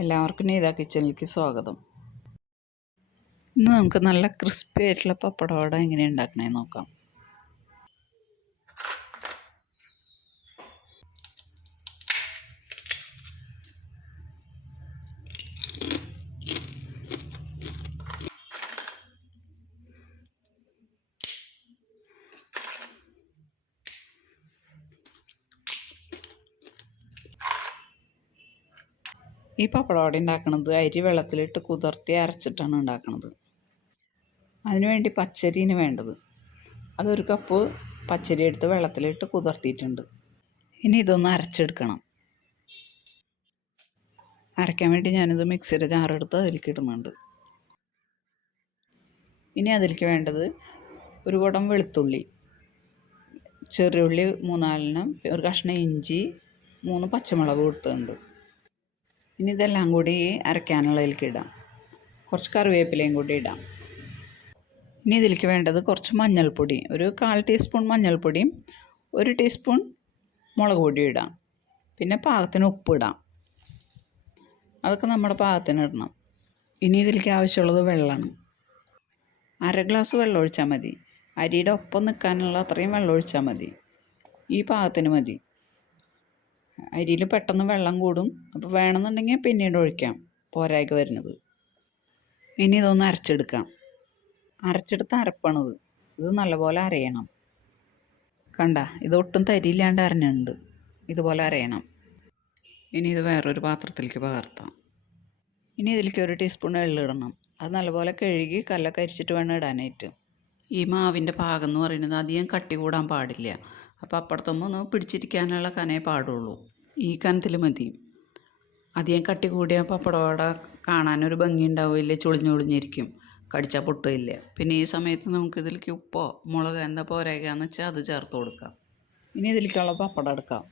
എല്ലാവർക്കും നീതാക്കിച്ചനിലേക്ക് സ്വാഗതം. ഇന്ന് നമുക്ക് നല്ല ക്രിസ്പി ആയിട്ടുള്ള പപ്പടവട എങ്ങനെ ഉണ്ടാക്കണമെന്ന് നോക്കാം. ഈ പപ്പടവട ഉണ്ടാക്കുന്നത് അരി വെള്ളത്തിലിട്ട് കുതിർത്തി അരച്ചിട്ടാണ് ഉണ്ടാക്കുന്നത്. അതിനുവേണ്ടി പച്ചരിന് വേണ്ടത്, അതൊരു കപ്പ് പച്ചരി എടുത്ത് വെള്ളത്തിലിട്ട് കുതിർത്തിയിട്ടുണ്ട്. ഇനി ഇതൊന്ന് അരച്ചെടുക്കണം. അരയ്ക്കാൻ വേണ്ടി ഞാനിത് മിക്സിയുടെ ജാറെടുത്ത് അതിലേക്ക് ഇടുന്നുണ്ട്. ഇനി അതിലേക്ക് വേണ്ടത് ഒരു കുടം വെളുത്തുള്ളി, ചെറിയുള്ളി 3-4 ഒരു കഷ്ണം ഇഞ്ചി, 3 പച്ചമുളക് കൊടുത്തിട്ടുണ്ട്. ഇനി ഇതെല്ലാം കൂടി അരയ്ക്കാനുള്ളതിലേക്ക് ഇടാം. കുറച്ച് കറിവേപ്പിലയും കൂടി ഇടാം. ഇനി ഇതിലേക്ക് വേണ്ടത് കുറച്ച് മഞ്ഞൾപ്പൊടി, ഒരു 1/4 ടീസ്പൂൺ മഞ്ഞൾപ്പൊടിയും 1 ടീസ്പൂൺ മുളക് പൊടിയും ഇടാം. പിന്നെ പാകത്തിന് ഉപ്പിടാം. അതൊക്കെ നമ്മുടെ പാകത്തിന് ഇടണം. ഇനി ഇതിലേക്ക് ആവശ്യമുള്ളത് വെള്ളമാണ്. 1/2 ഗ്ലാസ് വെള്ളം ഒഴിച്ചാൽ മതി. അരിയുടെ ഒപ്പം നിൽക്കാനുള്ള അത്രയും വെള്ളം ഒഴിച്ചാൽ മതി. ഈ പാകത്തിന് മതി. അരിയിൽ പെട്ടെന്ന് വെള്ളം കൂടും, അപ്പോൾ വേണമെന്നുണ്ടെങ്കിൽ പിന്നീട് ഒഴിക്കാം, പോരായ്ക വരുന്നത്. ഇനി ഇതൊന്ന് അരച്ചെടുക്കാം. അരച്ചെടുത്ത അരപ്പാണിത്. ഇത് നല്ലപോലെ അരയണം. കണ്ട, ഇതൊട്ടും തരിയില്ലാണ്ട് അരഞ്ഞിട്ടുണ്ട്. ഇതുപോലെ അരയണം. ഇനി ഇത് വേറൊരു പാത്രത്തിലേക്ക് പകർത്താം. ഇനി ഇതിലേക്ക് 1 ടീസ്പൂൺ എള്ളിടണം. അത് നല്ലപോലെ കഴുകി കല്ലൊക്കെ അരിച്ചിട്ട് വേണം ഇടാനായിട്ട്. ഈ മാവിൻ്റെ പാകം എന്ന് പറയുന്നത് അധികം കട്ടി കൂടാൻ പാടില്ല. അപ്പോൾ അപ്പുറത്തുമ്പോൾ ഒന്ന് പിടിച്ചിരിക്കാനുള്ള കനേ പാടുള്ളൂ. ഈ കനത്തിൽ മതി. അധികം കട്ടി കൂടിയ പപ്പടവട കാണാനൊരു ഭംഗി ഉണ്ടാവില്ല, ചുളിഞ്ഞൊളിഞ്ഞിരിക്കും, കടിച്ചാൽ പൊട്ടില്ല. പിന്നെ ഈ സമയത്ത് നമുക്ക് ഇതിലേക്ക് ഉപ്പോ മുളക് എന്താ പോരായ്കയെന്ന് വെച്ചാൽ അത് ചേർത്ത് കൊടുക്കാം. ഇനി ഇതിലേക്കുള്ള പപ്പടം എടുക്കാം.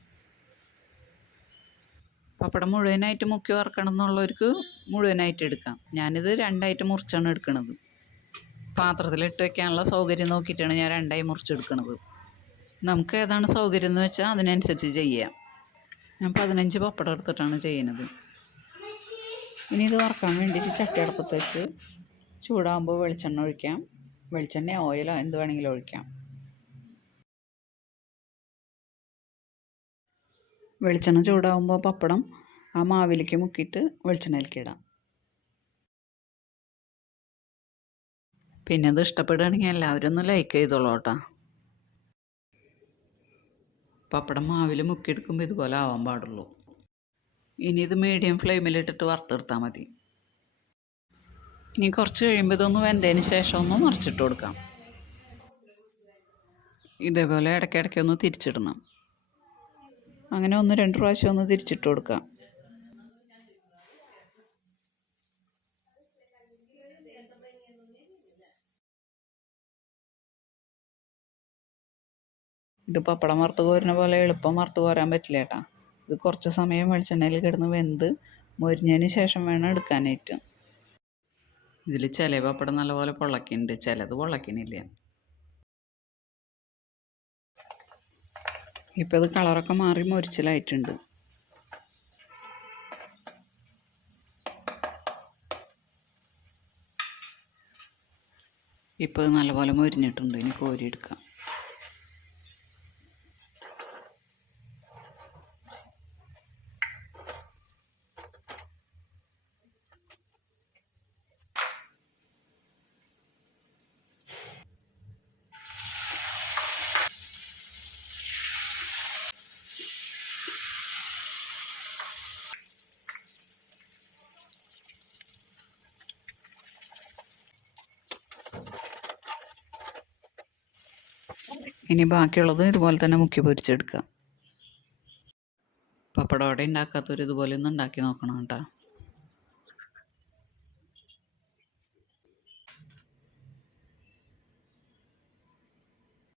പപ്പടം മുഴുവനായിട്ട് മുക്കി വറക്കണം എന്നുള്ളവർക്ക് മുഴുവനായിട്ട് എടുക്കാം. ഞാനിത് 2ആയിട്ട് മുറിച്ചാണ് എടുക്കുന്നത്. പാത്രത്തിലിട്ട് വയ്ക്കാനുള്ള സൗകര്യം നോക്കിയിട്ടാണ് ഞാൻ 2ആയി മുറിച്ചെടുക്കുന്നത്. നമുക്ക് ഏതാണ് സൗകര്യം എന്ന് വെച്ചാൽ അതിനനുസരിച്ച് ചെയ്യാം. ഞാൻ 15 പപ്പടം എടുത്തിട്ടാണ് ചെയ്യുന്നത്. ഇനി ഇത് വറക്കാൻ വേണ്ടിയിട്ട് ചട്ടി അടുപ്പത്ത് വെച്ച് ചൂടാകുമ്പോൾ വെളിച്ചെണ്ണ ഒഴിക്കാം. വെളിച്ചെണ്ണ ഓയിലോ എന്ത് വേണമെങ്കിലും ഒഴിക്കാം. വെളിച്ചെണ്ണ ചൂടാകുമ്പോൾ പപ്പടം ആ മാവിലേക്ക് മുക്കിയിട്ട് വെളിച്ചെണ്ണയിലേക്ക് ഇടാം. പിന്നെ അത് ഇഷ്ടപ്പെടുകയാണെങ്കിൽ എല്ലാവരും ഒന്ന് ലൈക്ക് ചെയ്തോളൂ കേട്ടോ. പപ്പടം മാവിൽ മുക്കിയെടുക്കുമ്പോൾ ഇതുപോലെ ആവാൻ പാടുള്ളൂ. ഇനി ഇത് മീഡിയം ഫ്ലെയിമിലിട്ടിട്ട് വറുത്തെടുത്താൽ മതി. ഇനി കുറച്ച് കഴിയുമ്പോൾ ഇതൊന്ന് വെന്തതിന് ശേഷം ഒന്ന് മറിച്ചിട്ട് കൊടുക്കാം. ഇതേപോലെ ഇടയ്ക്കിടയ്ക്ക് ഒന്ന് തിരിച്ചിടണം. അങ്ങനെ 1-2 പ്രാവശ്യം ഒന്ന് തിരിച്ചിട്ട് കൊടുക്കാം. ഇത് പപ്പടം വറുത്ത് കോരുന്ന പോലെ എളുപ്പം വറുത്ത് കോരാൻ പറ്റില്ല കേട്ടോ. ഇത് കുറച്ച് സമയം വെളിച്ചെണ്ണയിൽ കിടന്ന് വെന്ത് മൊരിഞ്ഞതിന് ശേഷം വേണം എടുക്കാനായിട്ട്. ഇതിൽ ചില പപ്പടം നല്ലപോലെ പൊള്ളക്കുന്നുണ്ട്, ചിലത് പൊള്ളക്കുന്നില്ല. ഇപ്പോൾ ഇത് കളറൊക്കെ മാറി മൊരിച്ചിലായിട്ടുണ്ട്. ഇപ്പോൾ ഇത് നല്ലപോലെ മൊരിഞ്ഞിട്ടുണ്ട്. ഇനി കോരിയെടുക്കാം. ഇനി ബാക്കിയുള്ളത് ഇതുപോലെ തന്നെ മുക്കി പൊരിച്ചെടുക്കുക. പപ്പടവട ഉണ്ടാക്കാത്തവർ ഇതുപോലെ ഒന്ന് ഉണ്ടാക്കി നോക്കണം കേട്ടോ.